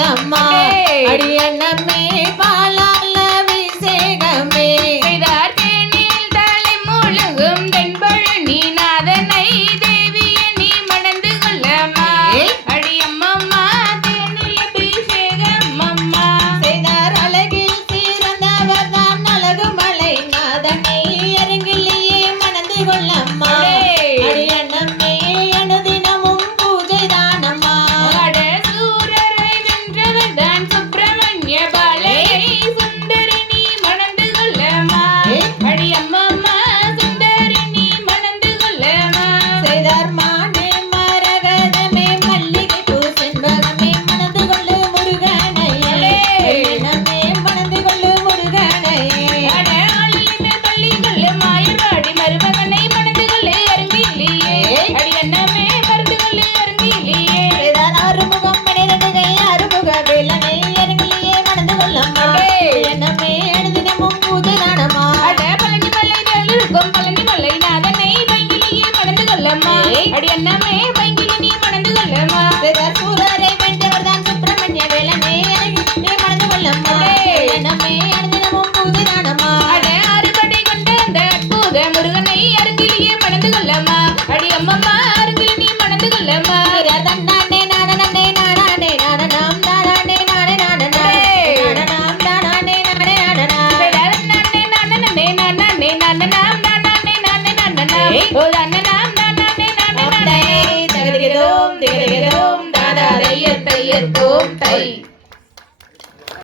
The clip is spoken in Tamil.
கொள்ளம்மா அடி அண்ணமே பாலால அபிஷேகமே செய்தார் தேனில் தலை முழுகும் தென்பழனி நாதனை தேவிய நீ மணந்து கொள்ளம்மா அடி அம்மம்மா தேனில் அபிஷேகம் அம்மா செய்தார் அழகில் சிறந்தவர் தான் அழகு மலை நாதனை அருகிலேயே மணந்து கொள்ளம்மா அடி அண்ணமே அனுதினமும் பூஜை தானம்மா அட சூரரை வென்றவர் தான் சுப்பிரமணிய பாலையை சுந்தரி நீ மணந்து கொள்ளம்மா அடி அம்மம்மா சுந்தரி நீ மணந்து கொள்ளம்மா செய்தார் மானே மரகதமே மல்லிகை பூ செண்பகமே மணந்து கொள்ளு முருகனையே அண்ணமே மணந்து கொள்ளு முருகனையே அட ஆளின பள்ளி கொள்ளு மாயர்வாடி மருமகனை மணந்து கொள்ளு அருங்கிலேயே அடி அண்ணமே மறந்து கொள்ளு அருங்கிலேயே செய்தார் அறுமுகம் மணிரண்டுகை அறுமுக வேலனை அருகிலேயே மணந்து கொள்ளம்மா அண்ணமே அனுதினமும் பூஜை தானம்மா அட பழனி மலை இருக்கும் பழனி மலை நாதனை பைங்கிலியே மணந்து கொள்ளம்மா அடி அண்ணமே பைங்கிலி நீ மணந்து கொள்ளம்மா செய்தார் சூரரை வென்றவர் தான் சுப்பிரமணிய வேலனை அருகிலேயே மணந்து கொள்ளம்மா அண்ணமே அனுதினமும் பூஜை தானம்மா அட அறுபடை கொண்ட அந்த அற்புத முருகனை அருங்கிலேயே மணந்து கொள்ளம்மா அடி அம்மம்மா அருங்கில் நீ மணந்து கொள்ளம்மா தன்னானே நானே நானே நானனாம் நானே நானே நானனா நானனாம் நானே நானே நானனா நானே நானே நானே நானனாம் நானே நானே நானனா ஓ நானனாம் நானே நானே நானே தகதிகிறோம் திகதிகிறோம் தாதாரையர் தையர் கோம் தை